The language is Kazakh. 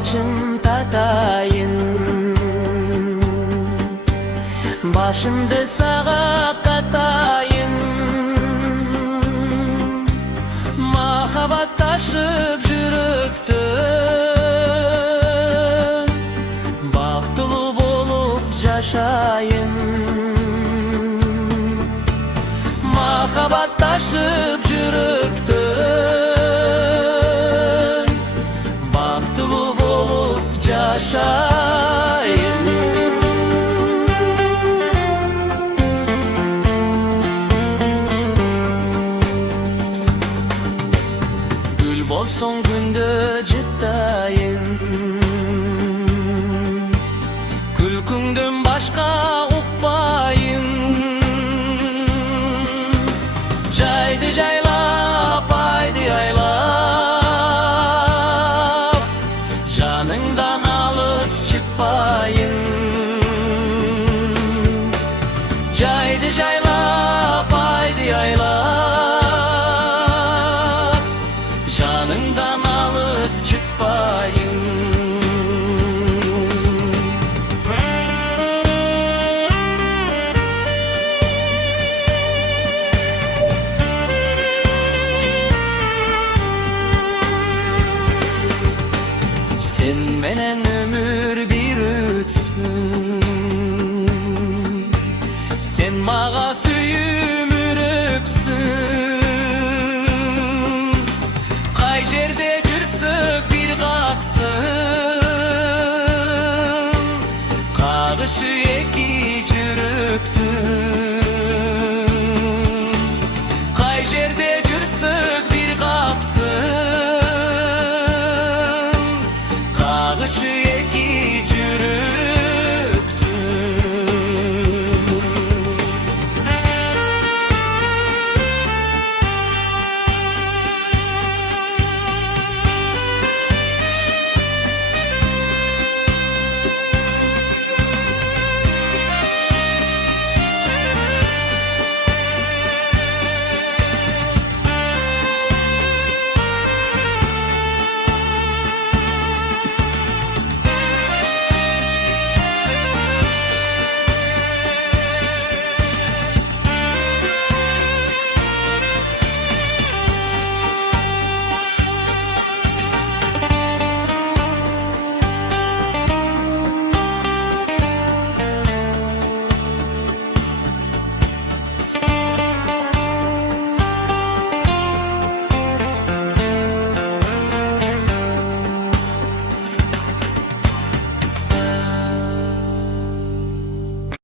saçım tatayın, başımda sağa katayın. Mahabat taşıp жүрөктө, бактылуу болуп жашайын. Mahabat taşıp жүрөктө, бактылуу болуп жашайын. Gül bolson gündö жыттайын, күлкүңдөн башка укпайын. Жайды жайлап, айды айлап, жаныңдан алыс чыкпайын. Жайды жайлап, айды айлап, жаныңдан алыс чыкпайын. Sen menen ömür bir ötsün, sen mağa süyümürüksün. Kay jerde жүрсөк bir kaksın, kağışı